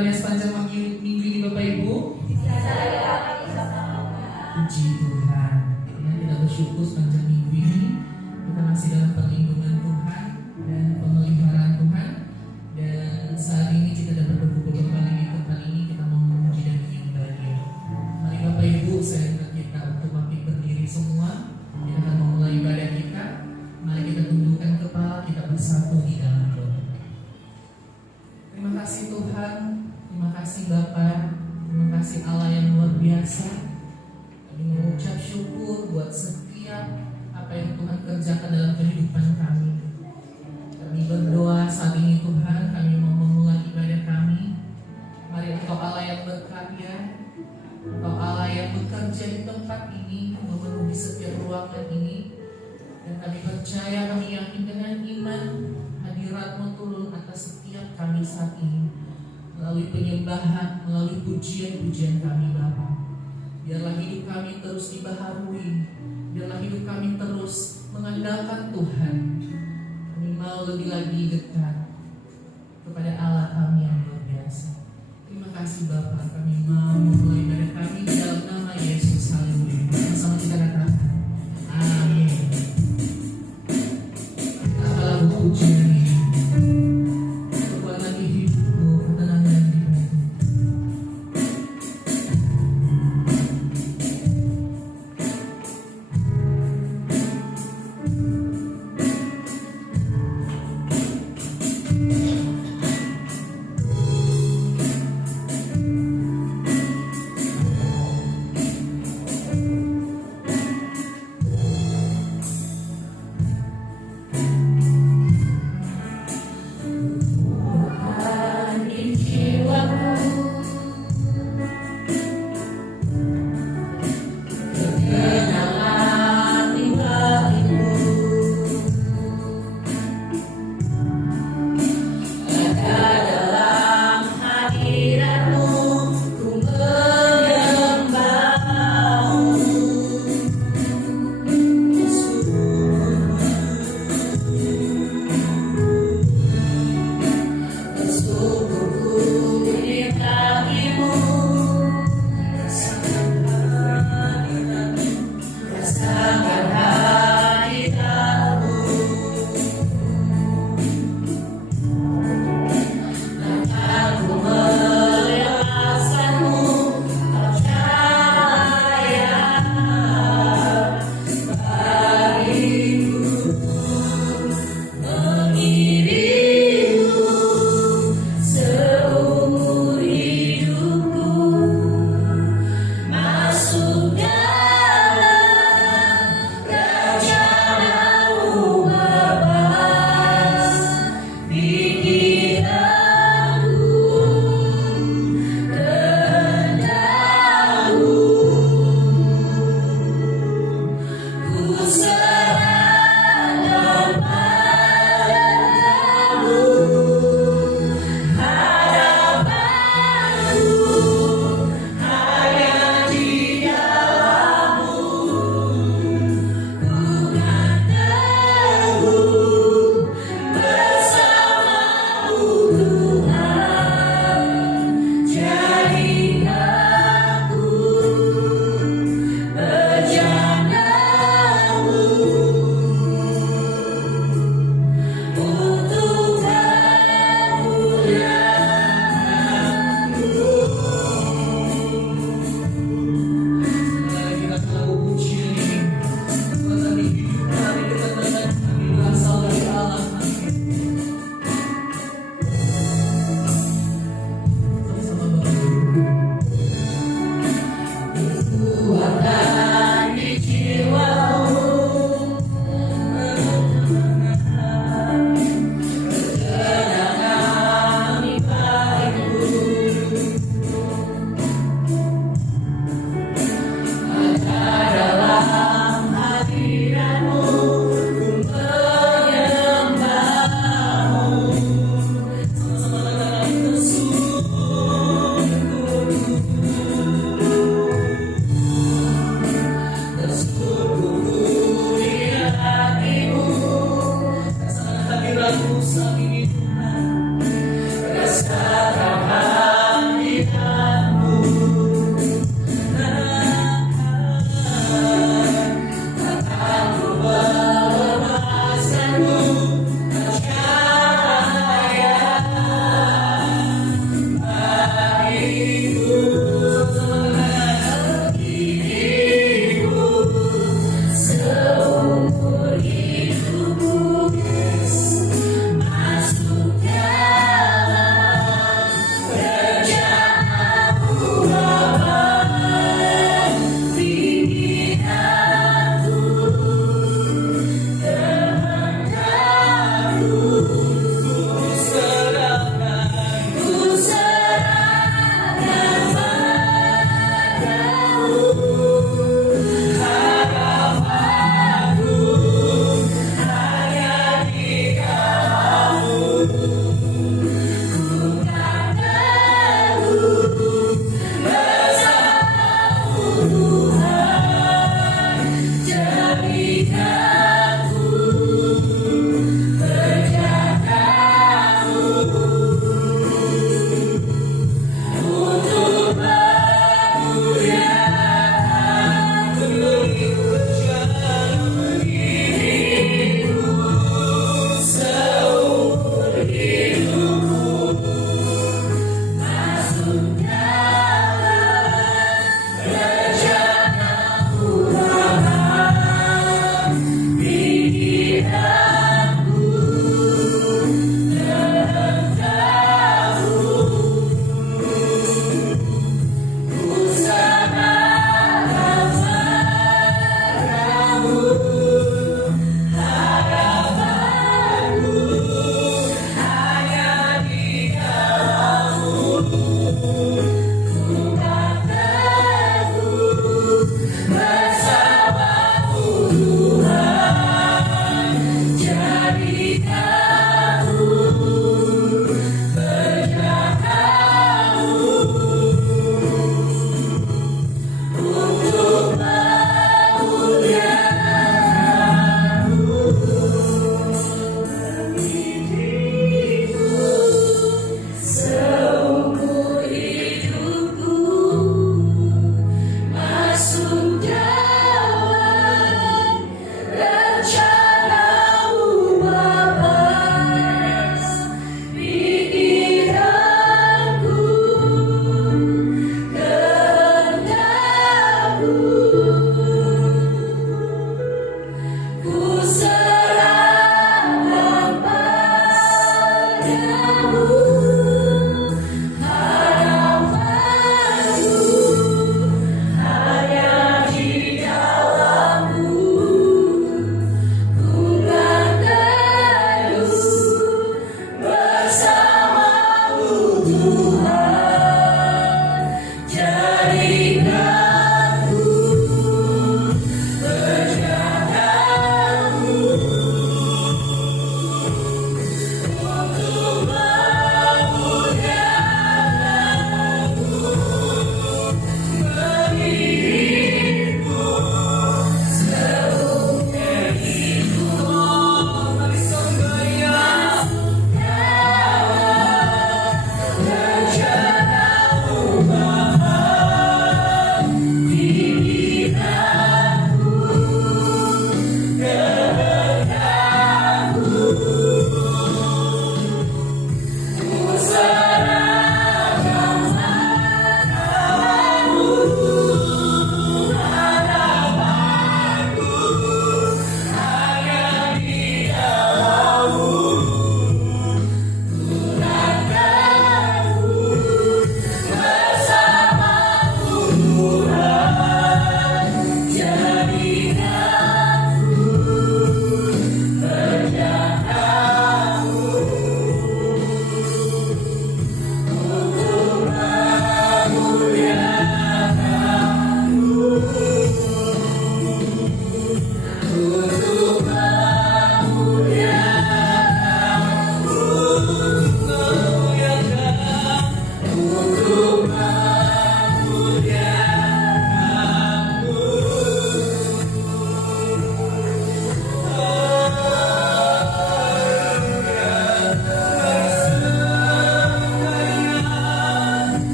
berjalannya sepanjang minggu ini Bapak Ibu? Puji Tuhan. Ya, kita bersyukur sepanjang minggu ini kita masih dalam perlindungan Tuhan dan pemeliharaan Tuhan. Dan saat ini kita dapat berkumpul kembali di tempat ini, kita mau memuji dan menyembah Dia. Mari Bapak Ibu, saya minta kita untuk bangkit berdiri semua. Kita akan memulai ibadah kita. Mari kita tundukkan kepala, kita bersatu di dalam doa. Terima kasih Tuhan, terima kasih Bapa, terima kasih Allah yang luar biasa. Kami mengucap syukur buat setiap apa yang Tuhan kerjakan dalam kehidupan kami. Kami berdoa saat ini Tuhan, kami mau memulai ibadah kami. Mari Engkau Allah yang berkarya, Engkau Allah yang bekerja di tempat ini, memenuhi setiap ruangan ini. Dan kami percaya, kami yakin dengan iman hadirat-Mu turun atas setiap kami saat ini, melalui penyembahan, melalui pujian-pujian kami Bapa. Biarlah hidup kami terus dibaharui, biarlah hidup kami terus mengandalkan Tuhan. Kami mau lebih lagi dekat kepada Allah kami yang luar biasa. Terima kasih Bapa, kami mau memulai ibadah kami di dalam nama Yesus. Haleluya. Bersama kita katakan amin. Pujian ini berbuat lagi hidupku, ketenangan di hati.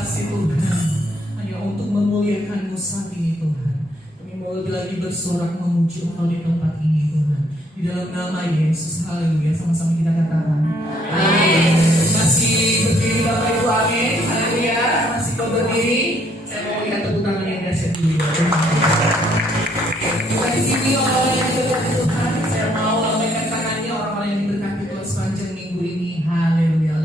Kasih Tuhan, hanya untuk memuliakan-Mu saat ini Tuhan. Kami mau lagi bersorak memuji Engkau di tempat ini Tuhan. Di dalam nama Yesus, haleluya. Sama-sama kita katakan amin. Masih berdiri Bapak Ibu, amin. Haleluya. Masih mau berdiri. Saya mau lihat tepuk tangan yang dahsyat dulu. Kita di sini orang-orang yang diberkati Tuhan. Saya mau lambaikan tangannya orang-orang yang diberkati Tuhan sepanjang minggu ini. Haleluya.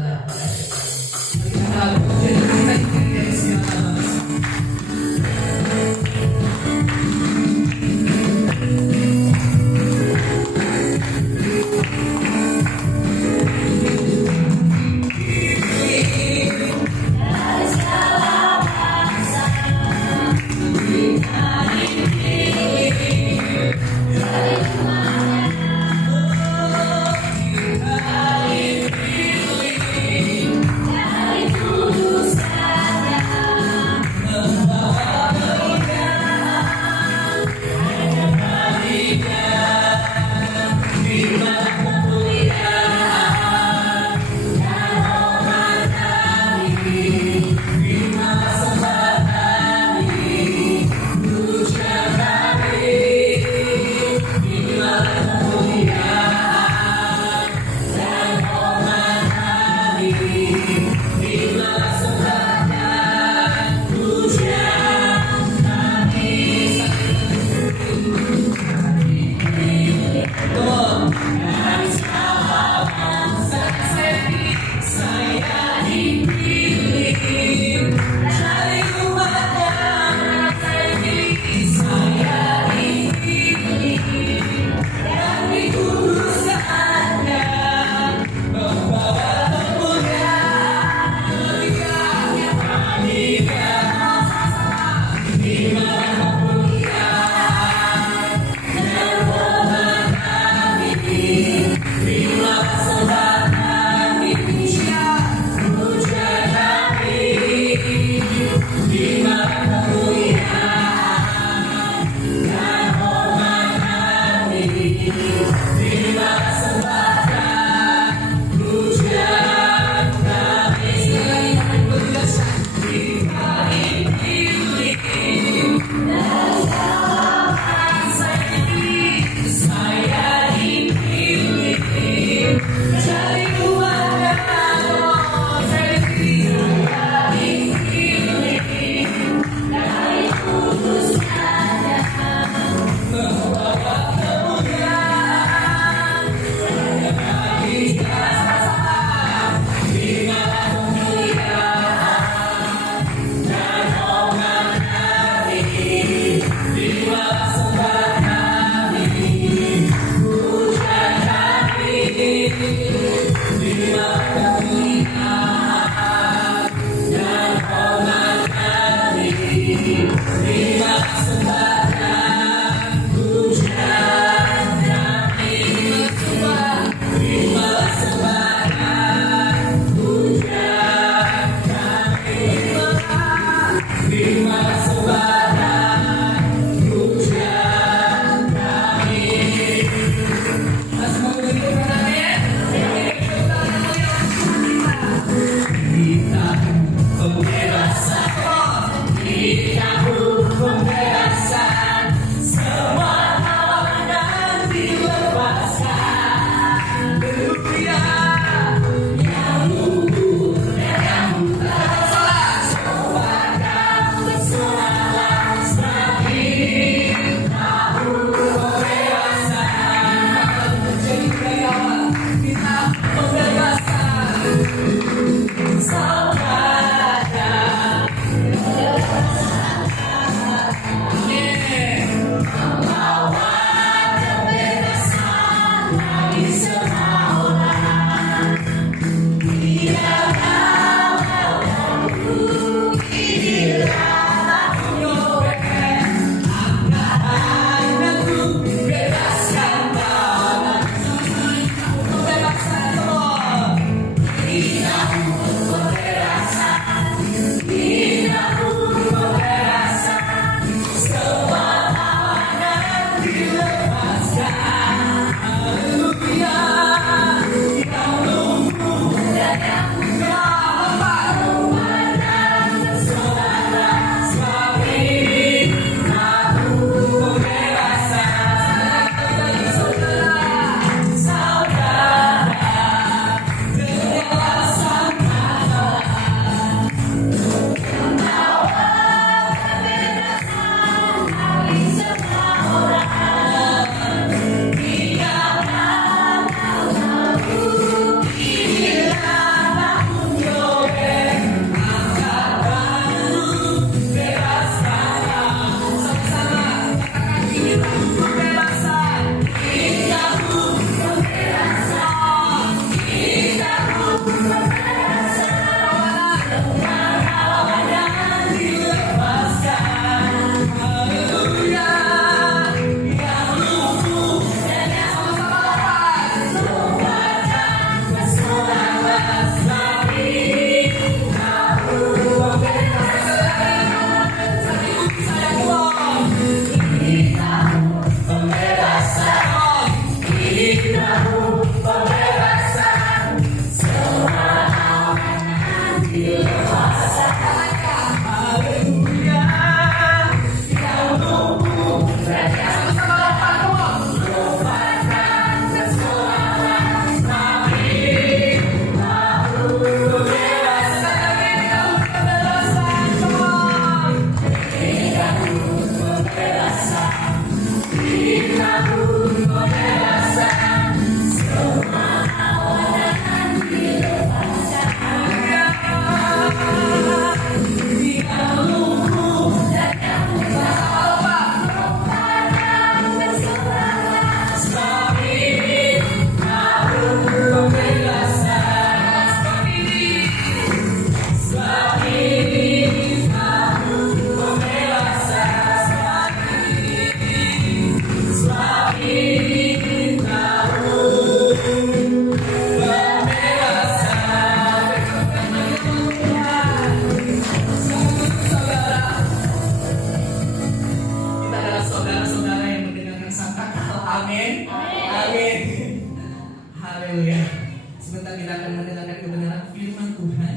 saat kita akan mendengarkan kebenaran firman Tuhan,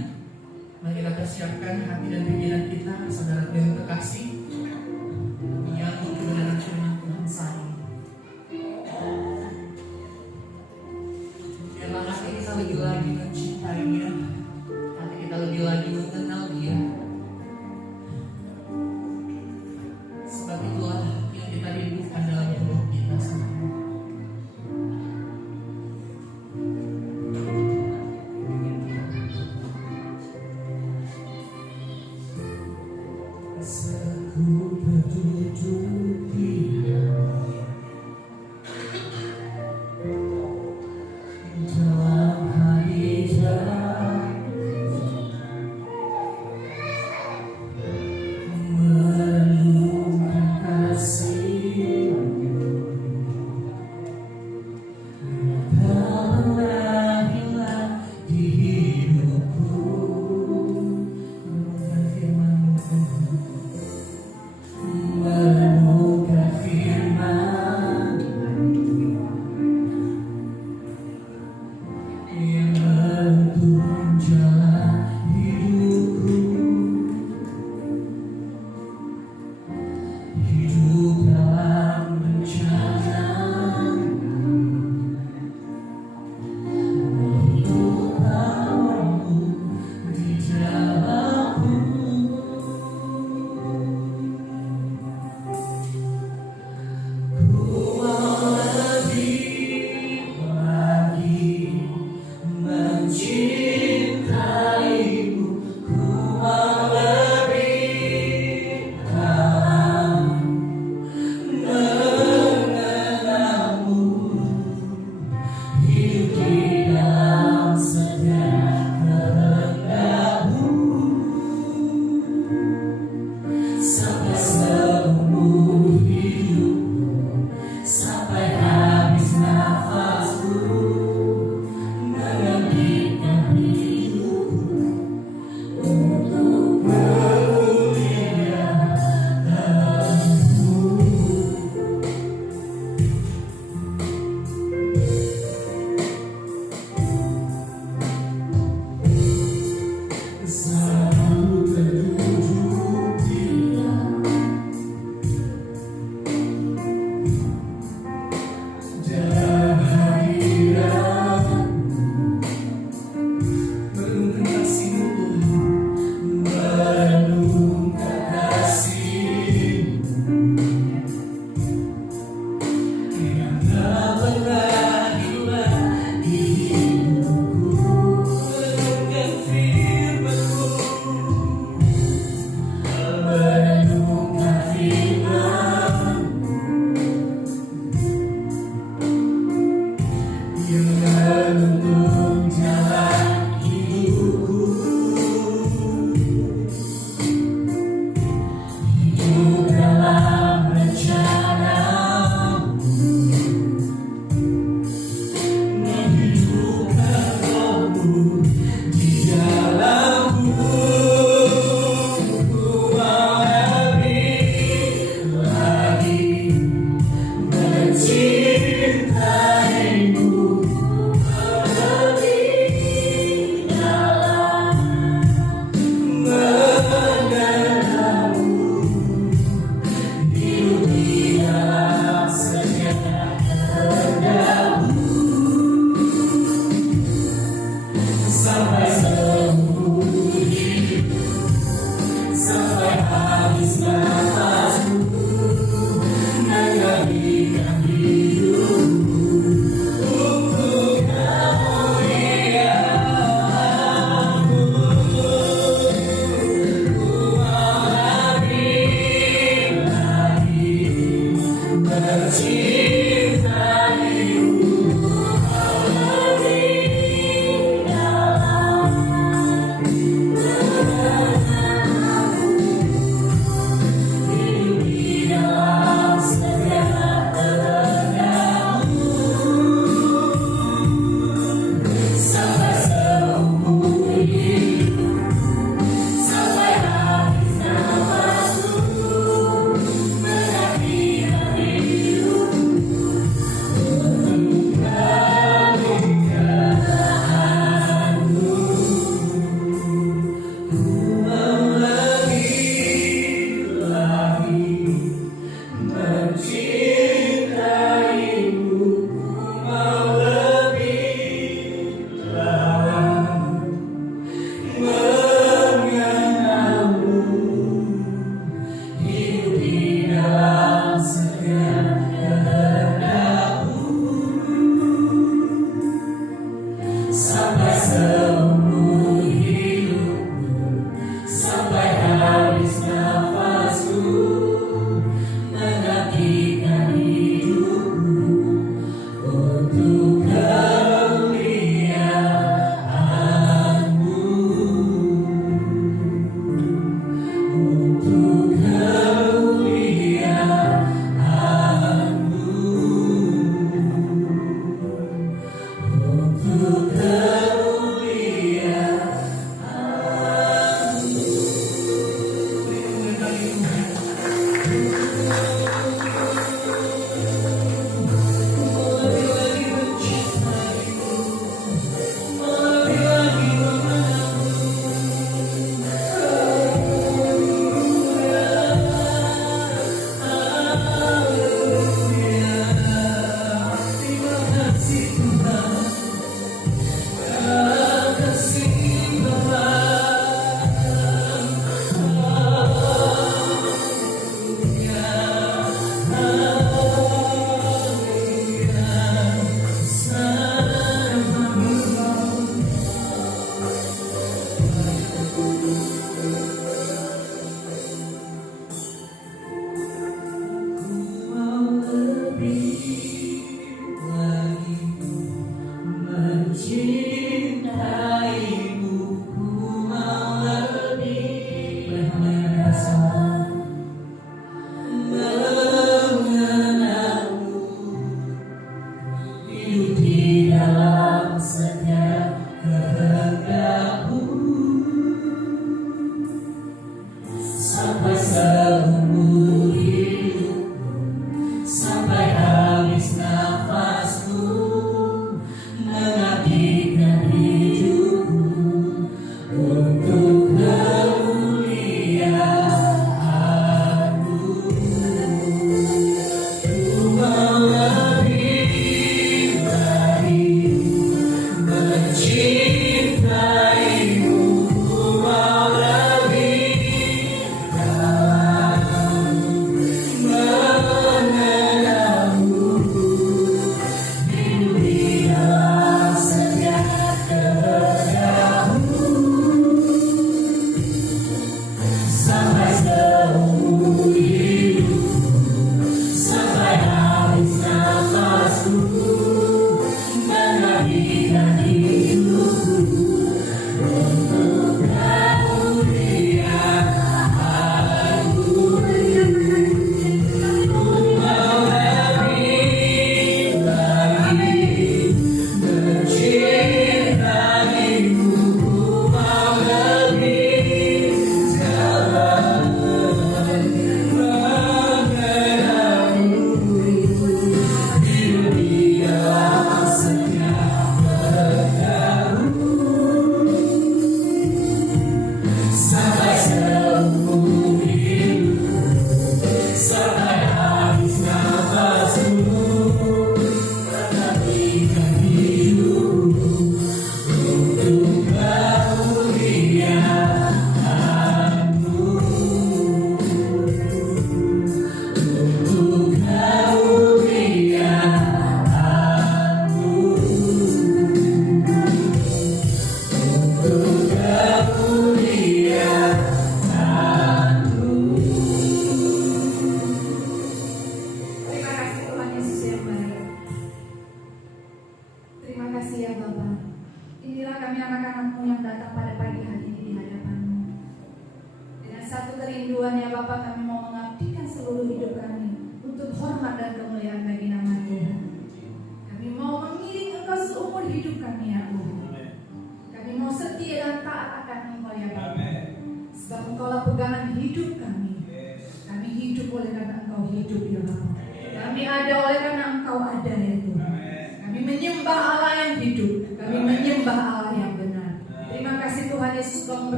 mari kita persiapkan hati dan pikiran kita, saudara yang terkasih, menyambut kebenaran firman Tuhan saat ini. Biarlah hati kita lebih lagi mencintainya, hati kita lebih lagi mengenal Dia. Sebab itulah yang kita rindukan dalam hidup kita semua. Ku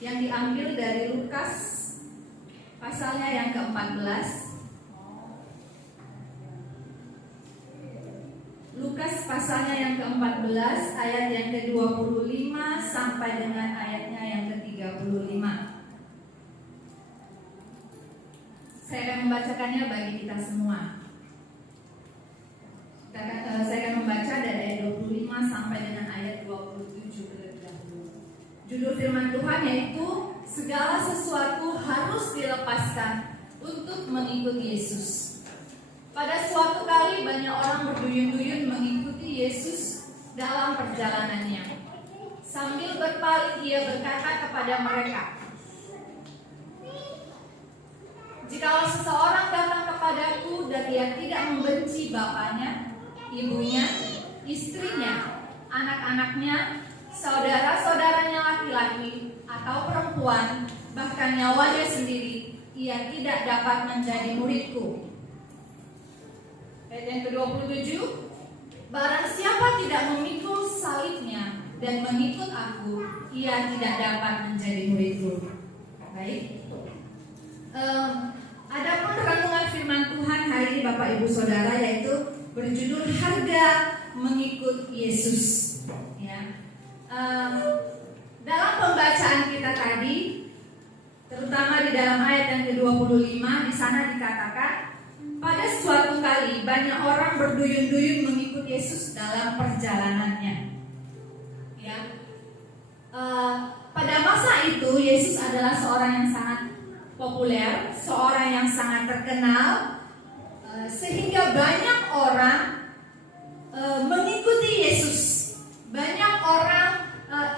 yang diambil dari Lukas pasalnya yang ke-14. Lukas pasalnya yang ke-14 ayat yang ke-25 sampai dengan ayatnya yang ke-35. Saya akan membacakannya bagi kita semua. Saya akan membaca dari ayat 25 sampai dengan ayat 27 terlebih dahulu. Judul firman Tuhan yaitu segala sesuatu harus dilepaskan untuk mengikuti Yesus. Pada suatu kali banyak orang berduyun-duyun mengikuti Yesus dalam perjalanannya. Sambil berpaling ia berkata kepada mereka, "Jikalau seseorang datang kepadaku dan ia tidak membenci bapaknya, ibunya, istrinya, anak-anaknya, saudara-saudaranya laki-laki atau perempuan, bahkan nyawanya sendiri, ia tidak dapat menjadi muridku." Ayat yang ke-27, barang siapa tidak memikul salibnya dan mengikut aku, ia tidak dapat menjadi muridku. Baik. Adapun renungan firman Tuhan hari ini Bapak Ibu Saudara yaitu berjudul harga mengikut Yesus. Ya. Dalam pembacaan kita tadi, terutama di dalam ayat yang ke-25, di sana dikatakan pada suatu kali banyak orang berduyun-duyun mengikut Yesus dalam perjalanannya. Ya. Pada masa itu Yesus adalah seorang yang sangat populer, seorang yang sangat terkenal, sehingga banyak orang mengikuti Yesus. Banyak orang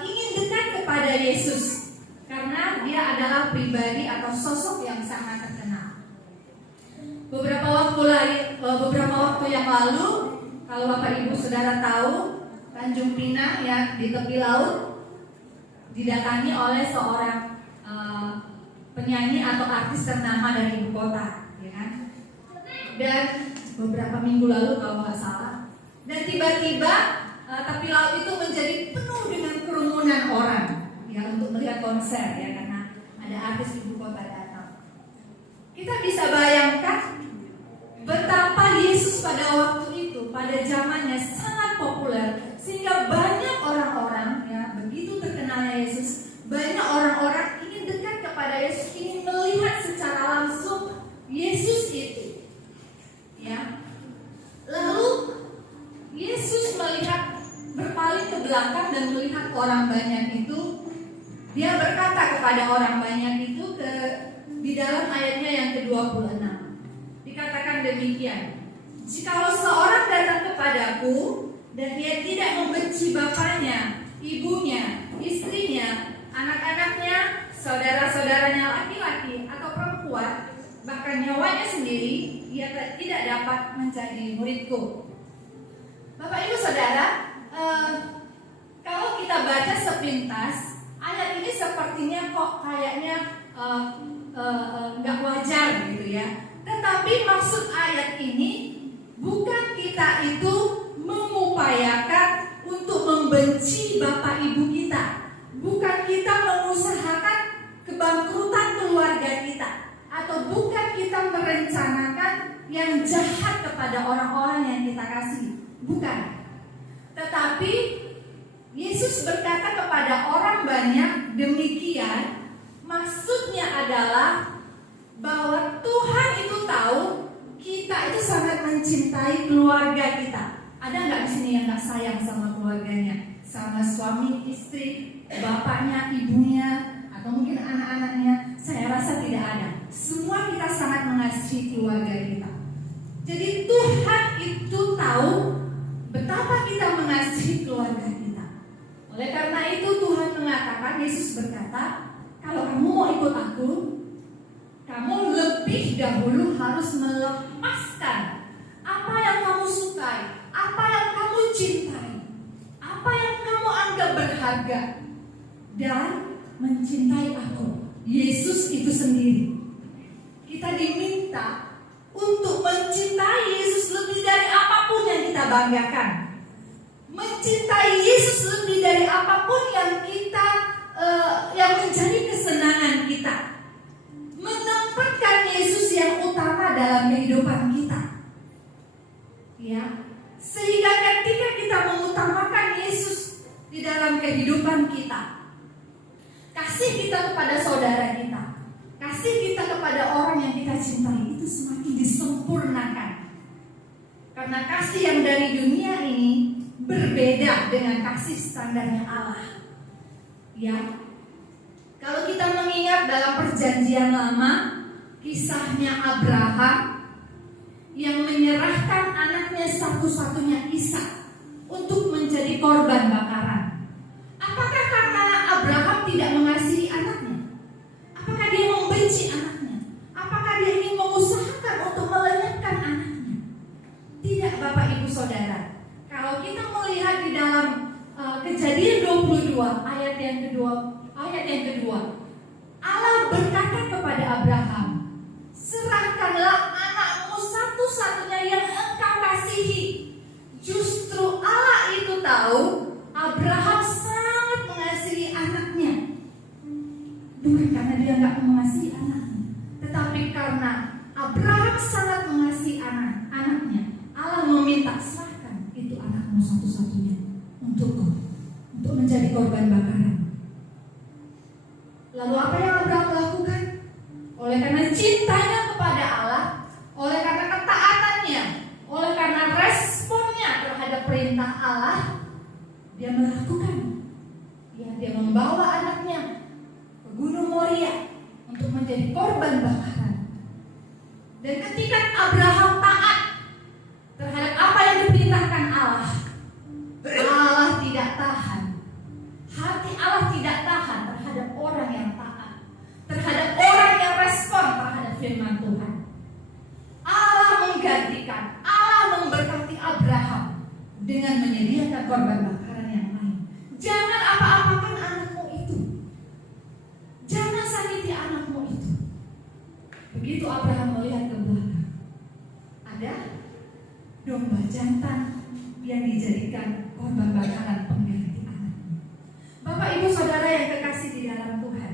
ingin dekat kepada Yesus karena dia adalah pribadi atau sosok yang sangat terkenal. Beberapa waktu yang lalu, kalau Bapak Ibu Saudara tahu, Tanjung Pinang ya di tepi laut didatangi oleh seorang penyanyi atau artis ternama dari ibu kota, ya kan? Dan beberapa minggu lalu kalau nggak salah, dan tiba-tiba tepi laut itu menjadi penuh dengan kerumunan orang, ya untuk melihat konser, ya karena ada artis ibu kota datang. Kita bisa bayangkan betapa Yesus pada waktu itu, pada zamannya sangat populer, sehingga banyak orang-orang, ya begitu terkenalnya Yesus, banyak orang-orang ingin dekat kepada Yesus, ingin melihat secara langsung Yesus itu. Ya. Lalu Yesus melihat, berpaling ke belakang dan melihat orang banyak itu. Dia berkata kepada orang banyak itu di dalam ayatnya yang ke-26. Dikatakan demikian, "Jikalau seorang datang kepadaku dan dia tidak membenci bapaknya, ibunya, istrinya, anak-anaknya, saudara-saudaranya laki-laki atau perempuan, bahkan nyawanya sendiri, ia tidak dapat menjadi muridku." Bapak Ibu Saudara, kalau kita baca sepintas, ayat ini sepertinya kok kayaknya nggak wajar gitu ya. Tetapi maksud ayat ini bukan kita itu mengupayakan untuk membenci bapak ibu kita, bukan kita mengusahakan kebangkrutan keluarga kita, atau bukan kita merencanakan yang jahat kepada orang-orang yang kita kasih, bukan. Tetapi Yesus berkata kepada orang banyak demikian, maksudnya adalah bahwa Tuhan itu tahu kita itu sangat mencintai keluarga kita. Ada nggak di sini yang nggak sayang sama keluarganya, sama suami, istri, bapaknya, ibunya, atau mungkin anak-anaknya? Saya rasa tidak ada. Semua kita sangat mengasihi keluarga kita. Jadi Tuhan itu tahu betapa kita mengasihi keluarga kita. Oleh karena itu Tuhan mengatakan, Yesus berkata, kalau kamu mau ikut aku, kamu lebih dahulu harus melepaskan apa yang kamu sukai, apa yang kamu cintai, apa yang kamu anggap berharga, dan mencintai aku, Yesus itu sendiri. Kita diminta untuk mencintai Yesus lebih dari apapun yang kita banggakan, mencintai Yesus lebih dari apapun yang kita yang menjadi kesenangan kita, menempatkan Yesus yang utama dalam kehidupan kita, ya. Sehingga ketika kita mengutamakan Yesus di dalam kehidupan kita, kita, kasih kita kepada saudara kita, kasih kita kepada orang yang kita cintai itu semakin disempurnakan. Karena kasih yang dari dunia ini berbeda dengan kasih standarnya Allah. Ya, kalau kita mengingat dalam perjanjian lama, kisahnya Abraham yang menyerahkan anaknya satu-satunya Ishak untuk menjadi korban bakaran. Apakah karena Abraham tidak mengasihi anaknya? Apakah dia membenci anaknya? Apakah dia ingin mengusahakan untuk melenyapkan anaknya? Tidak, Bapak Ibu Saudara. Kalau kita melihat di dalam Kejadian 22 ayat yang kedua, Allah berkata kepada Abraham, serahkanlah anakmu satu-satunya yang engkau kasihi. Justru Allah itu tahu Abraham sangat mengasihi anaknya. Bukan karena dia nggak mengasihi anaknya, tetapi karena Abraham sangat mengasihi anaknya, Allah meminta, serahkan itu anakmu satu-satunya untuk menjadi korban bakaran. Lalu apa yang Abraham lakukan? Oleh karena cintanya kepada Allah, oleh karena ketaatannya, oleh karena responnya terhadap perintah Allah, dia melakukan. Dia membawa anaknya ke Gunung Moria untuk menjadi korban bakaran. Dan ketika Abraham taat terhadap apa yang diperintahkan Allah, Allah tidak tahan. Hati Allah tidak tahan terhadap orang yang taat, terhadap orang yang respon terhadap firman Tuhan. Allah menggantikan, Allah memberkati Abraham dengan menyediakan korban bakaran yang lain. Jangan apa-apakan anakmu itu. Jangan sakiti anakmu itu. Begitu Abraham melihat ke belakang, ada domba jantan yang dijadikan korban bakaran pengganti anaknya. Bapak Ibu Saudara yang kekasih di dalam Tuhan,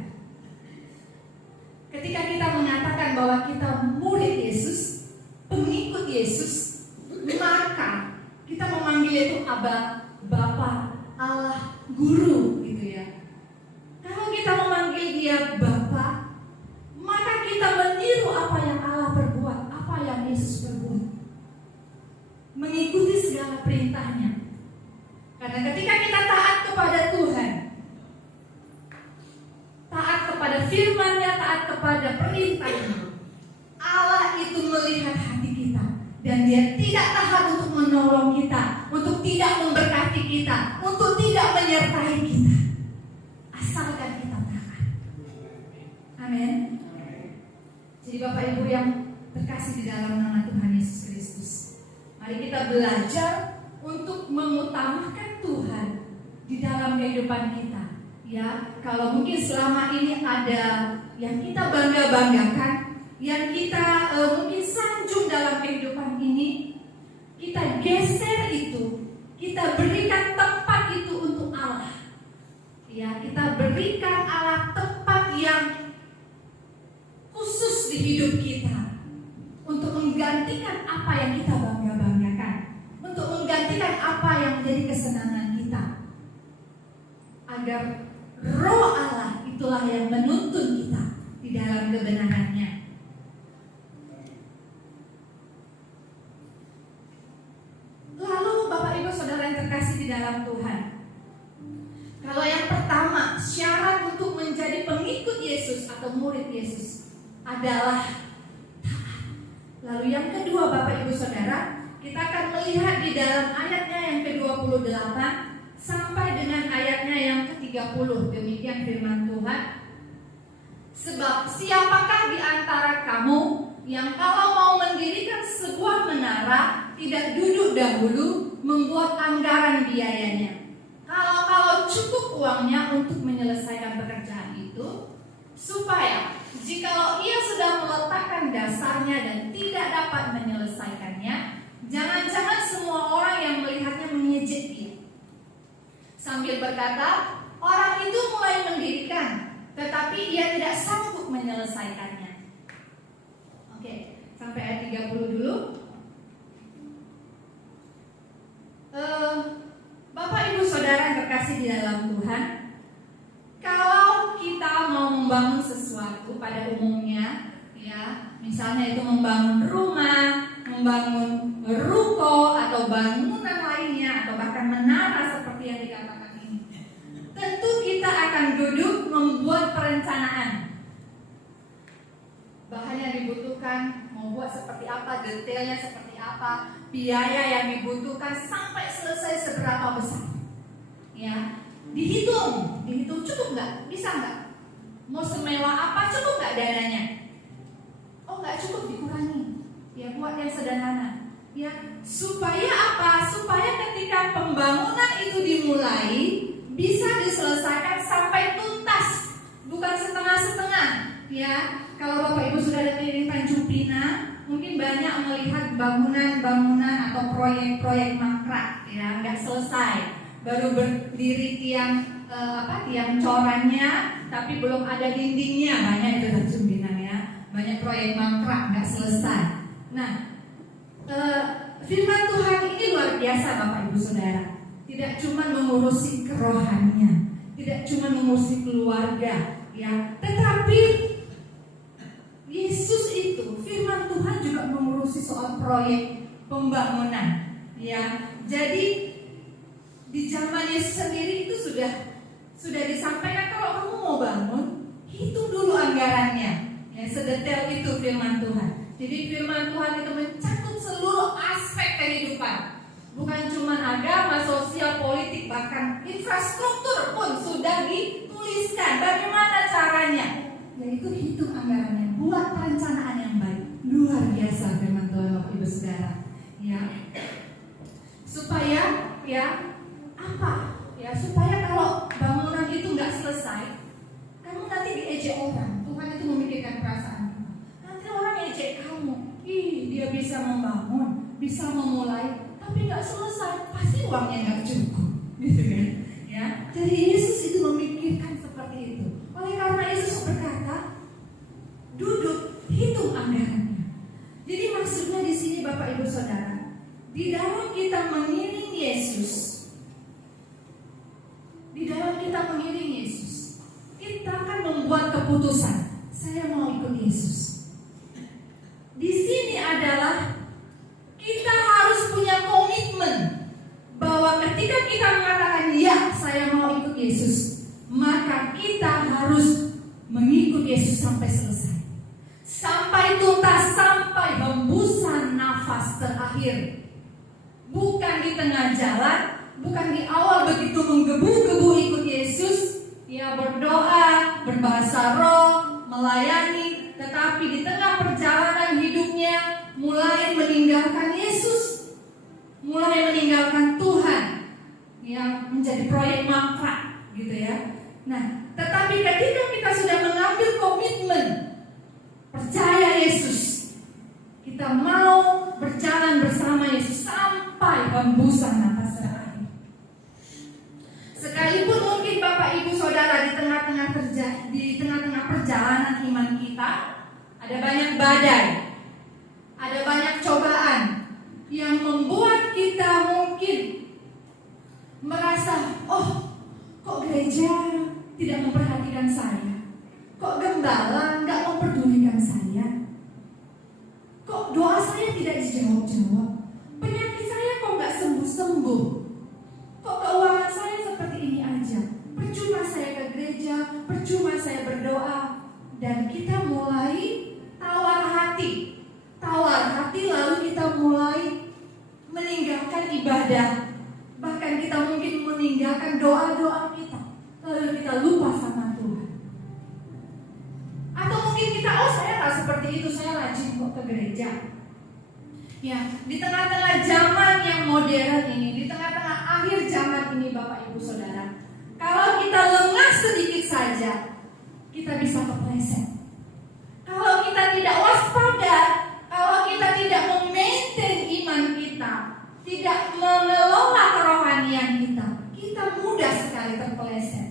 ketika kita mengatakan bahwa kita murid Yesus, pengikut Yesus, maka kita memanggil itu Aba, Bapa, Allah, Guru, gitu ya. Kalau kita memanggil dia Bapa, maka kita meniru apa yang Allah perbuat, apa yang Yesus perbuat, mengikuti segala perintahnya. Karena ketika kita taat kepada Tuhan, taat kepada firman-Nya, taat kepada perintahnya, Allah itu melihat hati kita dan dia tidak tahan untuk menolong kita, untuk tidak memberkati kita, untuk tidak menyertai kita, asalkan kita taat. Amin. Jadi Bapak Ibu yang terkasih di dalam nama Tuhan Yesus Kristus, mari kita belajar untuk mengutamakan Tuhan di dalam kehidupan kita. Ya, kalau mungkin selama ini ada yang kita bangga-banggakan, yang kita mungkin sanjung dalam kehidupan ini, kita geser itu, kita berikan tempat itu untuk Allah. Ya, kita berikan Allah tempat yang khusus di hidup kita untuk menggantikan apa yang kita bangga-banggakan, untuk menggantikan apa yang menjadi kesenangan kita, agar Roh Allah itulah yang menuntun kita di dalam kebenarannya. Lalu Bapak Ibu Saudara yang terkasih di dalam Tuhan, kalau yang pertama syarat untuk menjadi pengikut Yesus atau murid Yesus adalah taat. Lalu yang kedua Bapak Ibu Saudara, kita akan melihat di dalam ayatnya yang ke-28 sampai dengan ayatnya yang ke-30. Demikian firman Tuhan. Sebab siapakah di antara kamu yang kalau mau mendirikan sebuah menara tidak duduk dahulu membuat anggaran biayanya? Kalau cukup uangnya untuk menyelesaikan pekerjaan itu, supaya jikalau ia sudah meletakkan dasarnya dan tidak dapat menyelesaikannya, jangan-jangan semua orang yang melihatnya mengejek dia, sambil berkata, orang itu mulai mendirikan, tetapi ia tidak sanggup menyelesaikannya. Oke, sampai ayat 30 dulu. Bapak Ibu Saudara yang terkasih di dalam Tuhan, membangun sesuatu pada umumnya, ya, misalnya itu membangun rumah, membangun ruko atau bangunan lainnya atau bahkan menara seperti yang dikatakan ini, tentu kita akan duduk membuat perencanaan. Bahan yang dibutuhkan, mau buat seperti apa, detailnya seperti apa, biaya yang dibutuhkan sampai selesai seberapa besar. Ya, dihitung cukup nggak, bisa nggak, mau semewah apa, cukup nggak dananya? Oh nggak cukup, dikurangi, ya buat yang sederhana, ya supaya apa? Supaya ketika pembangunan itu dimulai bisa diselesaikan sampai tuntas, bukan setengah-setengah. Ya, kalau Bapak Ibu sudah ada keliling Tanjung Pinang, mungkin banyak melihat bangunan-bangunan atau proyek-proyek mangkrak, ya nggak selesai. Baru berdiri tiang tiang corannya, tapi belum ada dindingnya. Banyak itu Tanjung Pinang, ya. Banyak proyek mangkrak nggak selesai. Nah, firman Tuhan ini luar biasa, Bapak Ibu Saudara. Tidak cuma mengurusi kerohanian, tidak cuma mengurusi keluarga, ya, tetapi Yesus itu, firman Tuhan juga mengurusi soal proyek pembangunan, ya. Jadi di zaman Yesus sendiri itu sudah disampaikan, kalau kamu mau bangun, hitung dulu anggarannya, ya, sedetail itu firman Tuhan. Jadi firman Tuhan itu mencakup seluruh aspek kehidupan, bukan cuma agama, sosial, politik, bahkan infrastruktur pun sudah dituliskan. Bagaimana caranya? Yaitu hitung anggarannya, buat perencanaan yang baik. Luar biasa firman Tuhan, Bapak Ibu Saudara, ya. Supaya, ya, apa? Ya, supaya kalau bangunan itu nggak selesai, kamu nanti diejek orang. Tuhan itu memikirkan perasaan. Nanti orang ejek kamu, dia bisa membangun, bisa memulai, tapi nggak selesai, pasti uangnya nggak cukup, gitu kan? Ya, jadi Yesus itu memikirkan seperti itu. Oleh karena Yesus berkata, duduk, hitung anggarannya. Jadi maksudnya di sini Bapak Ibu Saudara, di dalam kita mengiring Yesus, kita akan membuat keputusan. Saya mau ikut Yesus. Di sini adalah kita harus punya komitmen bahwa ketika kita mengatakan ya, saya mau ikut Yesus, maka kita harus mengikut Yesus sampai selesai, sampai tuntas, sampai hembusan nafas terakhir. Bukan di tengah jalan, bukan di awal begitu menggebu-gebu ikut Yesus, ya berdoa, berbahasa roh, melayani, tetapi di tengah perjalanan hidupnya mulai meninggalkan Yesus, mulai meninggalkan Tuhan, yang menjadi proyek mangkrak, gitu ya. Nah, tetapi ketika kita sudah mengambil komitmen percaya Yesus, kita mau berjalan bersama Yesus sampai hembusan nafas terakhir. Sekalipun mungkin Bapak Ibu Saudara di tengah-tengah perjalanan iman kita ada banyak badai, ada banyak cobaan yang membuat kita mungkin merasa, oh, kok gereja tidak memperhatikan saya, kok gembala nggak memperdulikan saya, kok doa saya tidak dijawab-jawab, penyakit saya kok nggak sembuh-sembuh, kok keuangan saya seperti ini aja, percuma saya ke gereja, percuma saya berdoa. Dan kita mulai tawar hati lalu kita mulai meninggalkan ibadah, bahkan kita mungkin meninggalkan doa-doa kita, lalu kita lupa sama Tuhan. Atau mungkin kita, oh saya nggak seperti itu, saya rajin kok ke gereja. Ya, di tengah-tengah zaman yang modern ini, di tengah-tengah akhir zaman ini Bapak Ibu Saudara, kalau kita lengah sedikit saja, kita bisa kepleset. Kalau kita tidak waspada, kalau kita tidak memaintain iman kita, tidak mengelola kerohanian kita, kita mudah sekali terpeleset.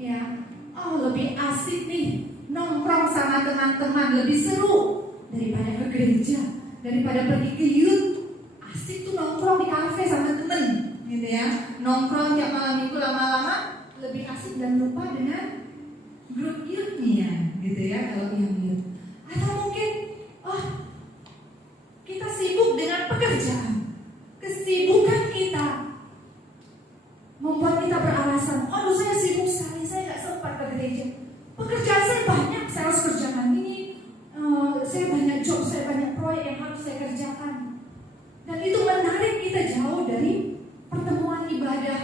Ya, oh lebih asik nih nongkrong sama teman-teman, lebih seru daripada ke gereja, daripada pergi ke youth. Asik tuh nongkrong di kafe sama temen, gitu ya. Nongkrong tiap malam minggu lama-lama lebih asik dan lupa dengan grup youth-nya gitu ya, kalau yang youth. Atau mungkin kita sibuk dengan pekerjaan. Kesibukan kita membuat kita beralasan, aduh saya sibuk sekali, saya gak sempat ke gereja. Pekerjaan saya banyak, saya harus kerjakan ini, saya banyak job, saya banyak proyek yang harus saya kerjakan. Dan itu menarik kita jauh dari pertemuan ibadah,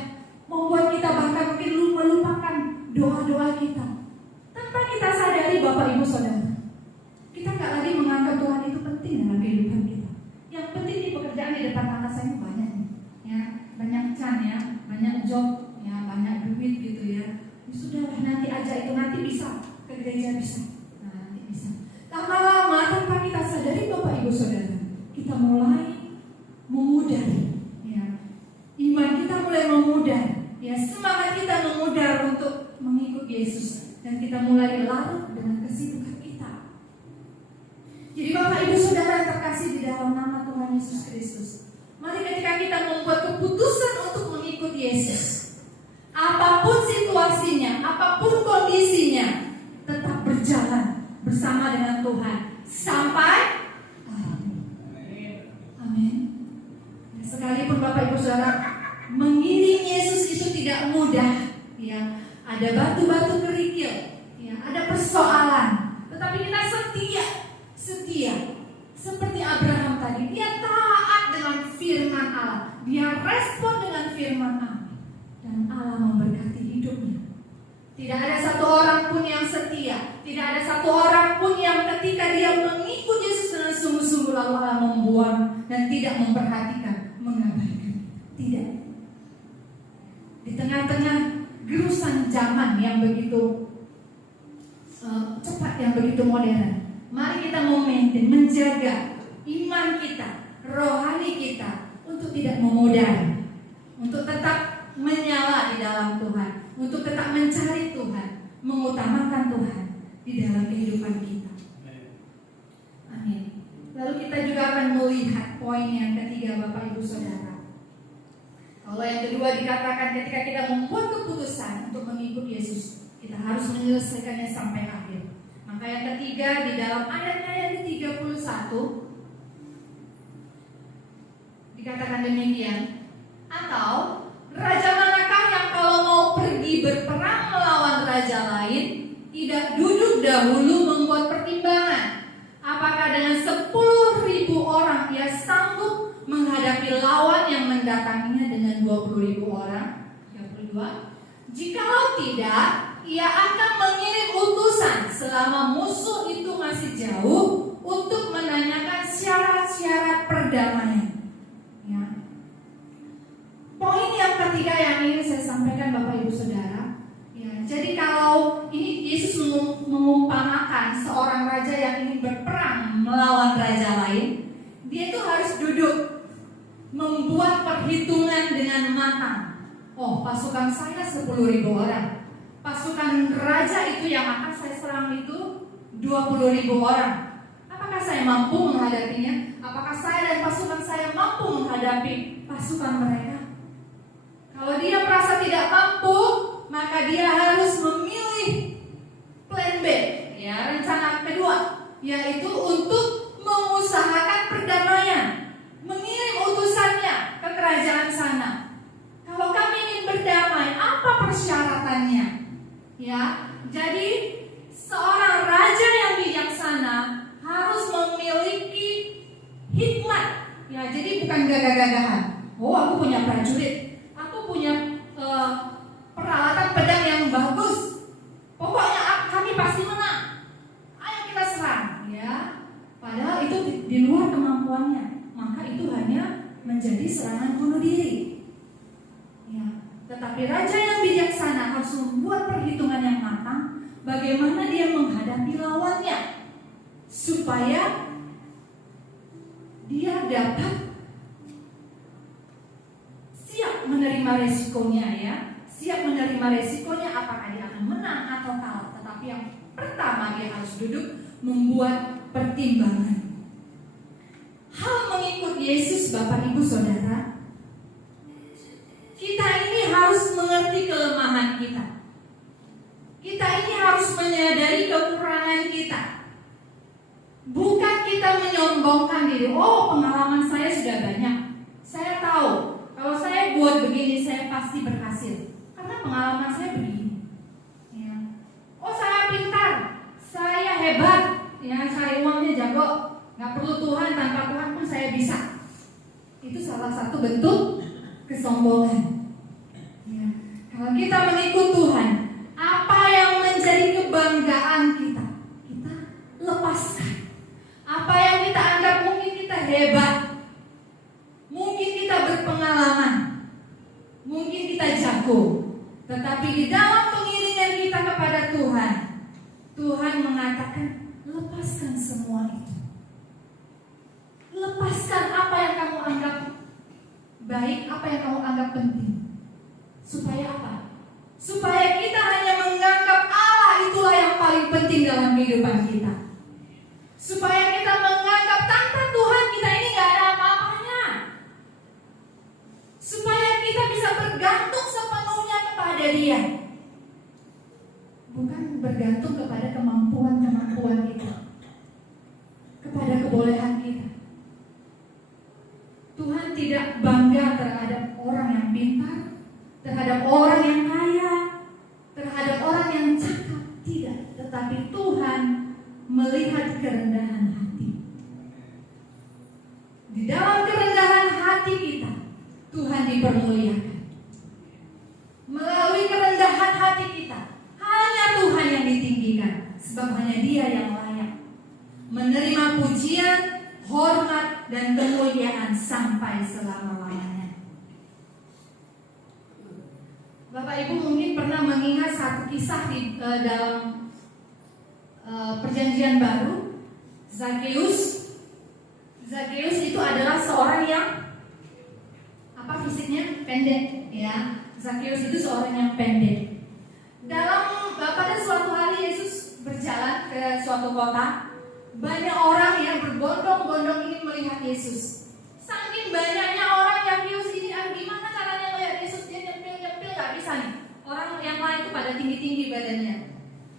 membuat kita bahkan mungkin melupakan doa-doa kita. Tanpa kita sadari Bapak Ibu Saudara, kita gak lagi menganggap Tuhan itu penting dalam kehidupan kita. Yang penting di pekerjaan di depan mata saya banyak nih, ya, banyak can ya, banyak job, ya, banyak duit gitu ya. Sudahlah nanti aja itu, nanti bisa ke gereja bisa. Nah, nanti bisa. Lama-lama tanpa kita sadari Bapak Ibu Saudara, kita mulai memudar, ya. Iman kita mulai memudar, ya, semangat kita memudar untuk mengikut Yesus, dan kita mulai larut dengan kesibukan kita. Jadi Bapak Ibu Saudara yang terkasih di dalam nama Tuhan Yesus Kristus, mari ketika kita membuat keputusan untuk mengikut Yesus, apapun situasinya, apapun kondisinya, tetap berjalan bersama dengan Tuhan sampai amin. Sekalipun Bapak Ibu Saudara mengiring Yesus itu tidak mudah, ya, ada batu-batu kerikil, ya, ada persoalan, tetapi kita setia, seperti Abraham tadi, dia taat dengan firman Allah, dia respon dengan firman Allah, dan Allah memberkati hidupnya. Tidak ada satu orang pun yang setia, tidak ada satu orang pun yang ketika dia mengikut Yesus dengan sungguh-sungguh lalu Allah membuang dan tidak memperhatikan, mengabaikan. Tidak. Di tengah-tengah gerusan zaman yang begitu cepat, yang begitu modern, mari kita menjaga iman kita, rohani kita, untuk tidak memudar, untuk tetap menyala di dalam Tuhan, untuk tetap mencari Tuhan, mengutamakan Tuhan di dalam kehidupan kita. Amin. Lalu kita juga akan melihat poin yang ketiga Bapak Ibu Saudara. Kalau yang kedua dikatakan ketika kita membuat keputusan untuk mengikut Yesus, kita harus menyelesaikannya sampai akhir. Maka yang ketiga di dalam ayatnya yang ke-31 dikatakan demikian, atau raja manakah yang kalau mau pergi berperang melawan raja lain tidak duduk dahulu membuat pertimbangan apakah dengan 10.000 orang ia sanggup menghadapi lawan yang mendatanginya dengan 20.000 orang? 32. Jikalau tidak, ia akan mengirim utusan selama musuh itu masih jauh untuk menanyakan syarat-syarat perdamaian. Ya. Poin yang ketiga yang ingin saya sampaikan Bapak Ibu Saudara, ya, jadi kalau ini Yesus mengumpamakan seorang raja yang ingin berperang melawan raja lain, dia itu harus duduk membuat perhitungan dengan matang. Oh, pasukan saya 10.000 orang, pasukan raja itu yang akan saya serang itu 20.000 orang. Apakah saya mampu menghadapinya? Apakah saya dan pasukan saya mampu menghadapi pasukan mereka? Kalau dia merasa tidak mampu, maka dia harus memilih plan B, ya, rencana kedua, yaitu untuk mengusahakan perdamaian, mengirim utusannya ke kerajaan sana. Kalau kami ingin berdamai, apa persyaratannya? Ya, jadi seorang raja yang bijaksana harus memiliki hikmat, ya, jadi bukan gagah-gagahan. Oh, aku punya prajurit, punya peralatan pedang yang bagus, pokoknya kami pasti menang, ayo kita serang, ya. Padahal itu di luar kemampuannya, maka itu hanya menjadi serangan bunuh diri, ya. Tetapi raja yang bijaksana harus membuat perhitungan yang matang, bagaimana dia menghadapi lawannya, supaya dia dapat siap menerima resikonya, ya, siap menerima resikonya apakah dia akan menang atau kalah. Tetapi yang pertama dia harus duduk membuat pertimbangan. Hal mengikut Yesus Bapak Ibu Saudara, kita ini harus mengerti kelemahan kita. Kita ini harus harus menyadari kekurangan kita. Bukan kita menyombongkan diri. Oh, pengalaman saya sudah banyak. Saya tahu kalau saya buat begini saya pasti berhasil. Karena pengalaman saya begini. Ya. Oh, saya pintar, saya hebat, ya cari uangnya jago. Nggak perlu Tuhan, tanpa Tuhan pun saya bisa. Itu salah satu bentuk kesombongan. Ya. Kalau kita mengikut Tuhan, apa yang menjadi kebanggaan kita, kita lepaskan. Apa yang kita anggap mungkin kita hebat, mungkin kita berpengalaman, mungkin kita jago, tetapi di dalam pengiringan kita kepada Tuhan, Tuhan mengatakan lepaskan semua itu. Lepaskan apa yang kamu anggap baik, apa yang kamu anggap penting. Supaya apa? Supaya kita hanya menganggap Allah itulah yang paling penting dalam kehidupan kita. Supaya kita menganggap tanpa Tuhan kita ini gak ada apa-apanya. Supaya kita bisa bergantung sepenuhnya kepada Dia. Bukan bergantung kepada kemampuan-kemampuan kita, kepada kebolehan kita. Tuhan tidak bangga terhadap orang yang pintar, terhadap orang yang kaya, terhadap orang yang cakap. Tidak, tetapi Tuhan melihat kerendahan hati. Di dalam kerendahan hati kita, Tuhan dipermuliakan. Melalui kerendahan hati kita, hanya Tuhan yang ditinggikan, sebab hanya Dia yang layak menerima pujian, hormat, dan kemuliaan sampai selama-lamanya. Bapak Ibu mungkin pernah mengingat satu kisah di dalam Perjanjian Baru. Zakheus itu adalah seorang yang fisiknya pendek, ya. Zakheus itu seorang yang pendek. Pada suatu hari Yesus berjalan ke suatu kota, banyak orang yang berbondong-bondong ingin melihat Yesus. Saking banyaknya orang yang Yesus ini, gimana caranya melihat Yesus? Dia nyempil nggak bisa nih. Orang yang lain itu pada tinggi-tinggi badannya.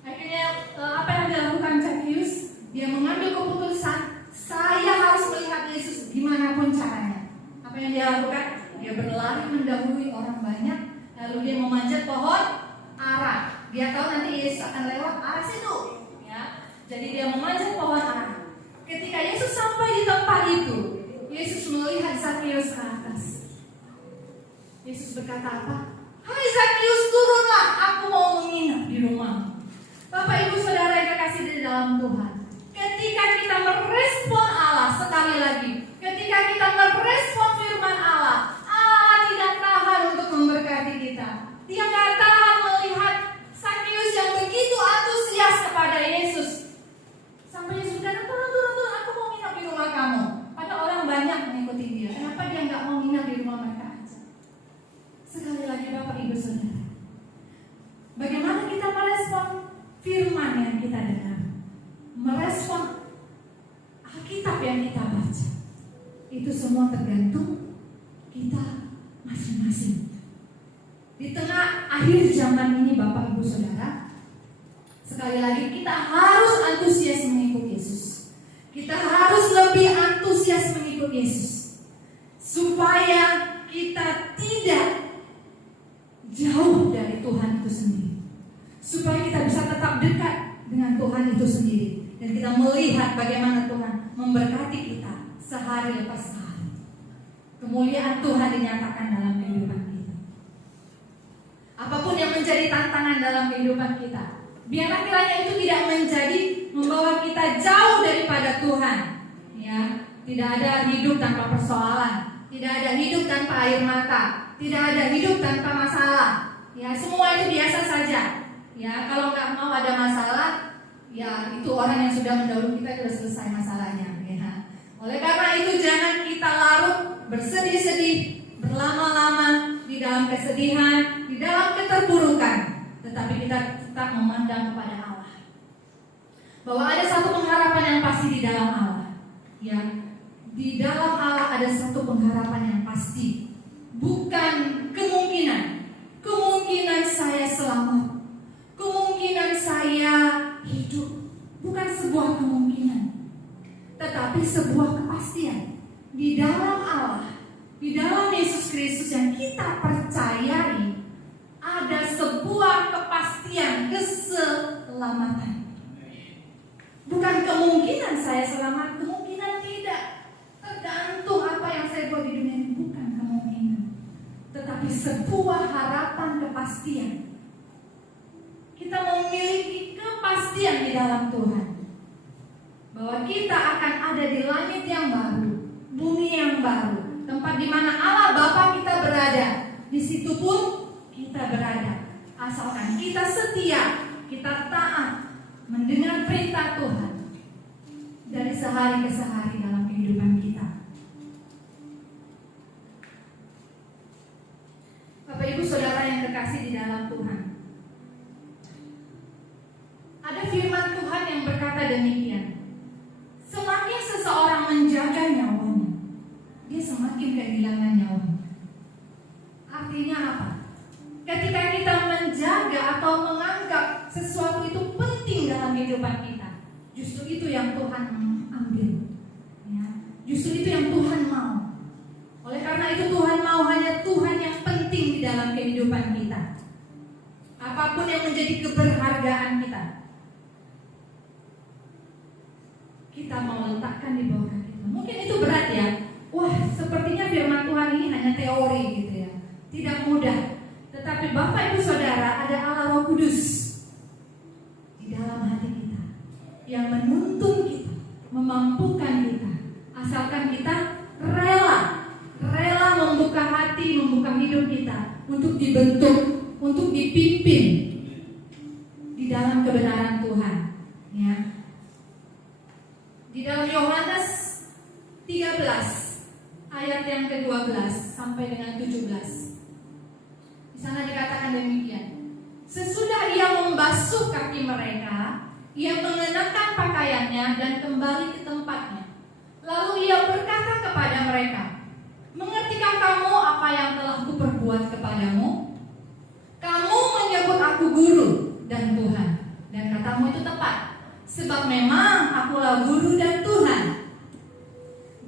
Akhirnya apa yang dilakukan Zakheus? Dia mengambil keputusan, saya harus melihat Yesus gimana pun caranya. Apa yang dia lakukan? Dia berlari mendahului orang banyak, lalu dia memanjat pohon ara. Dia tahu nanti Yesus akan lewat arah situ, ya. Jadi dia memanjat pohon ara. Ketika Yesus sampai di tempat itu, Yesus melihat Zakheus ke atas. Yesus berkata apa? Hai Zakheus, turunlah, aku mau menginap di rumah. Bapak Ibu Saudara yang kekasih di dalam Tuhan, ketika kita merespon Allah, sekali lagi, ketika kita merespon firman Allah, Allah tidak tahan untuk memberkati kita. Dia tidak tahan melihat Zakheus yang begitu antusias kepada Yesus. Sampai Yesus bilang, turun, aku mau nginap di rumah kamu. Pada orang banyak mengikuti dia. Kenapa dia nggak mau nginap di rumah mereka aja? Sekali lagi Bapak Ibu Saudara, bagaimana kita merespon firman yang kita dengar, merespon Alkitab yang kita baca, itu semua tergantung kita masing-masing. Di tengah akhir zaman ini Bapak Ibu Saudara, sekali lagi kita harus antusias mengikut Yesus. Kita harus lebih antusias mengikut Yesus, supaya kita tidak jauh dari Tuhan itu sendiri, supaya kita bisa tetap dekat dengan Tuhan itu sendiri, dan kita melihat bagaimana Tuhan memberkati kita sehari lepas sehari. Kemuliaan Tuhan dinyatakan dalam kehidupan kita. Apapun yang menjadi tantangan dalam kehidupan kita, biarlah kiranya itu tidak menjadi membawa kita jauh daripada Tuhan. Ya, tidak ada hidup tanpa persoalan, tidak ada hidup tanpa air mata, tidak ada hidup tanpa masalah. Ya, semua itu biasa saja. Ya, kalau nggak mau ada masalah, ya itu orang yang sudah mendahului kita sudah selesai masalahnya. Ya. Oleh karena itu jangan kita larut bersedih-sedih, berlama-lama di dalam kesedihan, di dalam keterpurukan, tetapi kita tetap memandang kepada Allah. Bahwa ada satu pengharapan yang pasti di dalam Allah. Ya, di dalam Allah ada satu pengharapan yang pasti. Bukan kemungkinan saya selamat, kemungkinan saya sebuah kemungkinan, tetapi sebuah kepastian. Di dalam Allah, di dalam Yesus Kristus yang kita percayai, ada sebuah kepastian keselamatan. Bukan kemungkinan saya selamat, kemungkinan tidak. Tergantung apa yang saya buat di dunia ini, bukan kemungkinan, tetapi sebuah harapan kepastian. Kita memiliki kepastian di dalam Tuhan bahwa kita akan ada di langit yang baru, bumi yang baru, tempat di mana Allah Bapa kita berada. Di situ pun kita berada, asalkan kita setia, kita taat, mendengar perintah Tuhan dari sehari ke sehari dalam kehidupan kita. Bapak Ibu Saudara yang terkasih di dalam Tuhan, ada firman Tuhan yang berkata demikian: semakin seseorang menjaga nyawanya, dia semakin kehilangan nyawanya. Artinya apa? Ketika kita menjaga atau menganggap sesuatu itu penting dalam kehidupan kita, justru itu yang Tuhan ambil, ya. Justru itu yang Tuhan mau. Oleh karena itu Tuhan mau hanya Tuhan yang penting di dalam kehidupan kita. Apapun yang menjadi keberhargaan kita, kita mau letakkan di bawah kaki Tuhan. Mungkin itu berat ya. Wah, sepertinya firman Tuhan ini hanya teori gitu ya. Tidak mudah. Tetapi Bapak Ibu Saudara, ada Allah Roh Kudus di dalam hati kita yang menuntun kita, memampukan kita, asalkan kita rela membuka hati, membuka hidup kita untuk dibentuk, untuk dipimpin di dalam kebenaran Tuhan, ya. Di dalam Yohanes 13 ayat yang ke-12 sampai dengan 17. Di sana dikatakan demikian: sesudah ia membasuh kaki mereka, ia mengenakan pakaiannya dan kembali ke tempatnya. Lalu ia berkata kepada mereka, mengertikah kamu apa yang telah kuperbuat kepadamu? Kamu menyebut aku guru dan Tuhan, dan katamu itu tepat, sebab memang akulah guru dan Tuhan.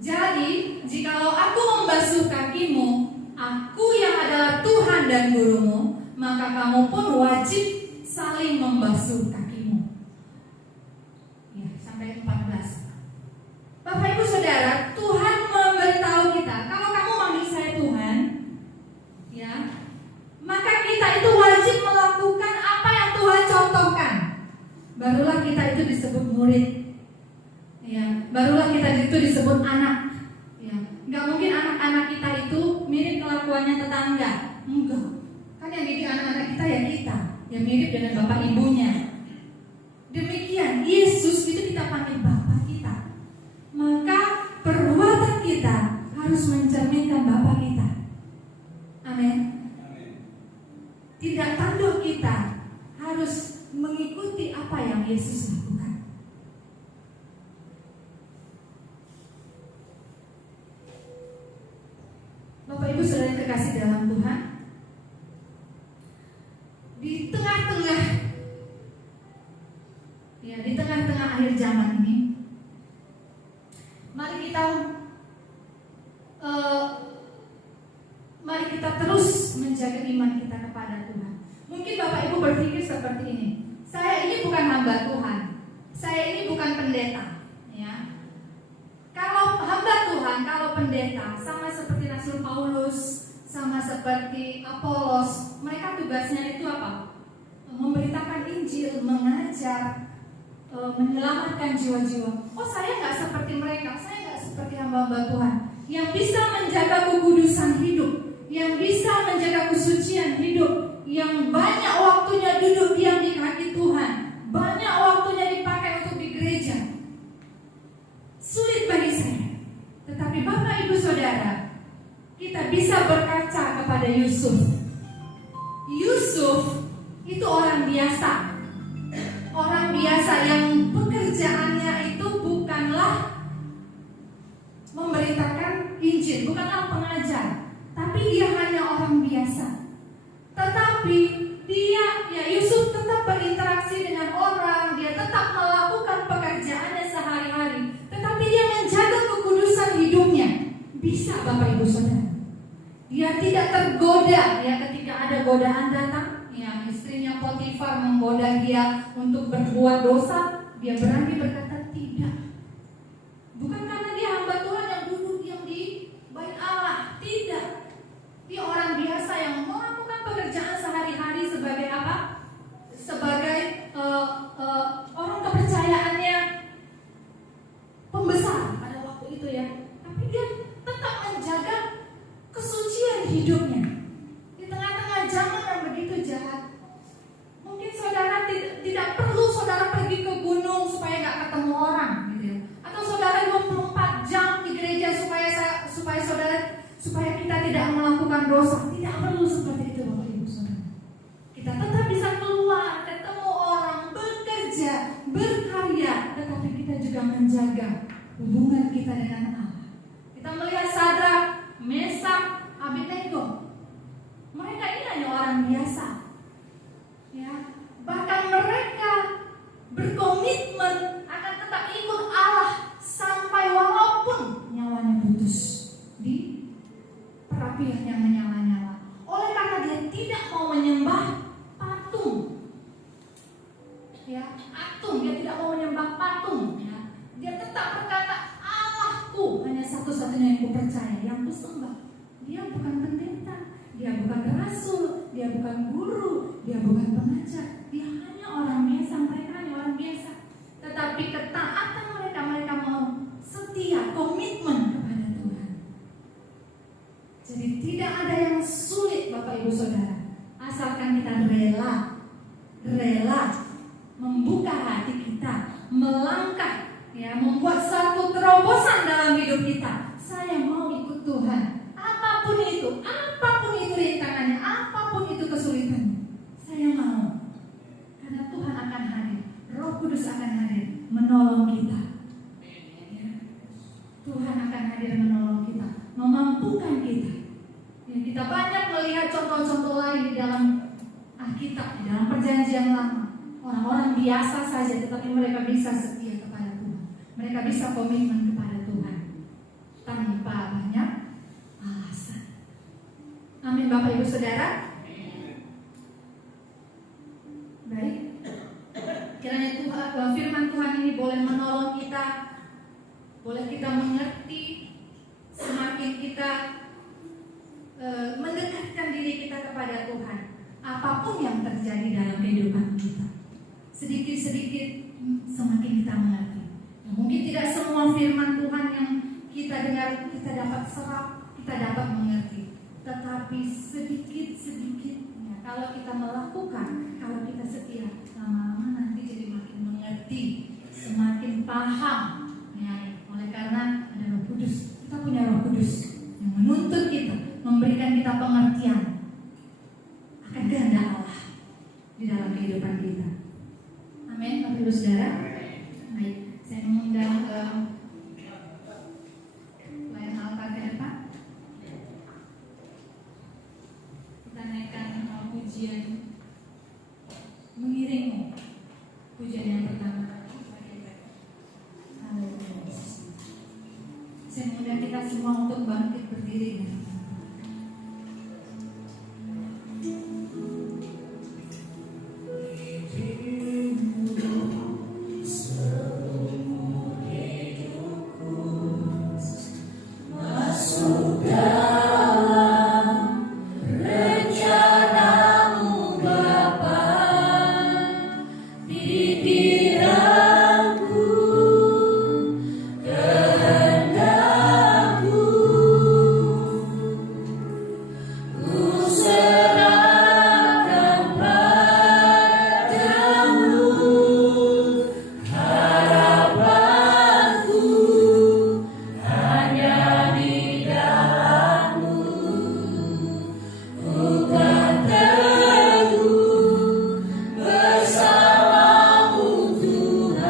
Jadi, jikalau aku membasuh kakimu, aku yang adalah Tuhan dan gurumu, maka kamu pun wajib saling membasuh kakimu. Ya, sampai 14. Bapak Ibu Saudara, Tuhan memberitahu kita, kalau kamu manggil saya Tuhan, ya, maka kita itu wajib melakukan apa yang Tuhan contohkan. Barulah kita itu disebut murid, ya, barulah kita itu disebut anak. Gak mungkin anak-anak kita itu mirip kelakuannya tetangga. Enggak. Kan yang didik anak-anak kita ya kita, yang mirip dengan bapak ibunya. Demikian Yesus itu kita panggil Bapa kita. Maka perbuatan kita harus mencerminkan Bapa kita. Amin. Tidak tanduk kita harus mengikuti apa yang Yesus lakukan. Bapak Ibu Saudara yang terkasih dalam Tuhan, di tengah-tengah akhir zaman ini, mari kita terus menjaga iman kita kepada Tuhan. Mungkin Bapak Ibu berpikir seperti ini: saya ini bukan hamba Tuhan, saya ini bukan pendeta, ya. Kalau hamba Tuhan, kalau pendeta, sama seperti Rasul Paulus, sama seperti Apolos, mereka tugasnya itu apa? Memberitakan Injil, mengajar, menyelamatkan jiwa-jiwa. Oh, saya nggak seperti mereka, saya nggak seperti hamba-hamba Tuhan yang bisa menjaga kekudusan hidup, yang bisa menjaga kesucian hidup, yang banyak waktunya duduk diam di kaki Tuhan, banyak waktunya dipakai untuk di gereja. Sulit bagi saya. Tetapi Bapak Ibu Saudara, kita bisa berkaca kepada Yusuf. Yusuf itu orang biasa. Orang biasa yang pekerjaannya itu bukanlah memberitakan Injil, bukanlah pengajar, tapi dia hanya orang biasa. Tetapi Yusuf tetap berinteraksi dengan orang, dia tetap melakukan pekerjaan tidak tergoda ya ketika ada godaan datang. Ya, istrinya Potifar menggoda dia untuk berbuat dosa, dia berani berkata tidak. Bukan karena dia hamba Tuhan yang duduk diam di bait Allah, tidak. Dia orang biasa yang melakukan pekerjaan sehari-hari sebagai apa? Sebagai orang kepercayaannya pembesar pada waktu itu ya. Tapi dia tetap menjaga kesucian hidupnya di tengah-tengah zaman yang begitu jahat. Mungkin saudara tidak perlu saudara pergi ke gunung supaya nggak ketemu orang, gitu ya. Atau saudara 24 jam di gereja supaya kita tidak melakukan dosa. Tidak perlu seperti itu, Bapak Ibu Saudara. Kita tetap bisa keluar, ketemu orang, bekerja, berkarya, tetapi kita juga menjaga hubungan kita dengan Allah. Kita melihat Sadrak, Mesak, Abednego. Mereka ini hanya orang biasa. Ya, bahkan mereka berkomitmen akan tetap ikut Allah sampai walaupun nyawanya putus di perapian yang menyala-nyala. Oleh karena dia tidak mau menyembah patung, ya, dia tidak mau menyembah patung. Ya. Dia tetap berkata Allahku hanya satu-satunya yang kupercaya, yang kusembah. Dia bukan pendeta, dia bukan rasul, dia bukan guru, dia bukan pengajar. Dia hanya orang biasa, mereka hanya orang biasa. Tetapi ketaatan mereka mau setia, komitmen kepada Tuhan. Jadi tidak ada yang sulit Bapak Ibu Saudara, asalkan kita rela membuka hati kita, melangkah, ya, membuat satu terobosan dalam hidup kita. Saya mau ikut Tuhan. Apapun itu rintangannya, apapun itu kesulitannya, saya mau. Karena Tuhan akan hadir, Roh Kudus akan hadir menolong kita. Tuhan akan hadir menolong kita, memampukan kita. Ya, kita banyak melihat contoh-contoh lain di dalam Alkitab, di dalam Perjanjian Lama. Orang-orang biasa saja, tetapi mereka bisa setia kepada Tuhan. Mereka bisa komitmen kepada Tuhan tanpa banyak alasan. Amin Bapak Ibu Saudara. Baik, kiranya Tuhan, firman Tuhan ini boleh menolong kita, boleh kita mengerti, semakin kita mendekatkan diri kita kepada Tuhan. Apapun yang terjadi dalam kehidupan kita, sedikit-sedikit semakin kita mengerti. Mungkin tidak semua firman Tuhan yang kita dengar kita dapat serap, kita dapat mengerti. Tetapi sedikit-sedikit ya, kalau kita melakukan, kalau kita setia, lama-lama nanti jadi makin mengerti, semakin paham ya. Oleh karena ada Roh Kudus, kita punya Roh Kudus yang menuntut kita, memberikan kita pengertian akan kehendak Allah di dalam kehidupan kita. Amin, Bapak Ibu Saudara. Baik, saya mengundang pelayan altar ke depan. Kita naikkan pujian mengiringmu. Pujian yang pertama. Haleluya. Saya mengundang kita semua untuk bangkit berdiri. Bersamamu Tuhan.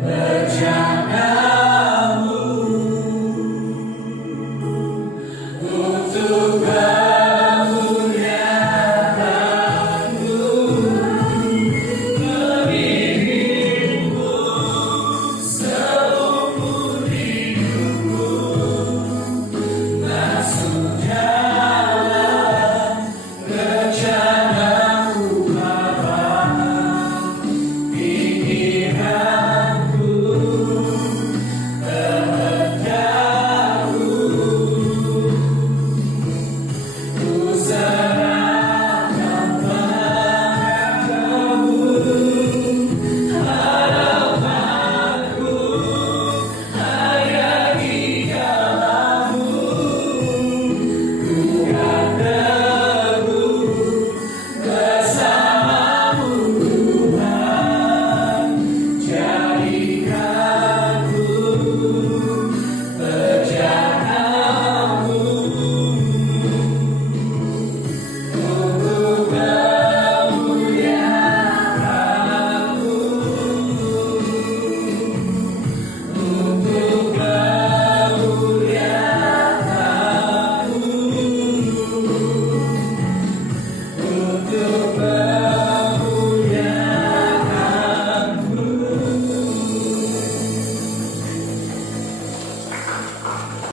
Berikanlah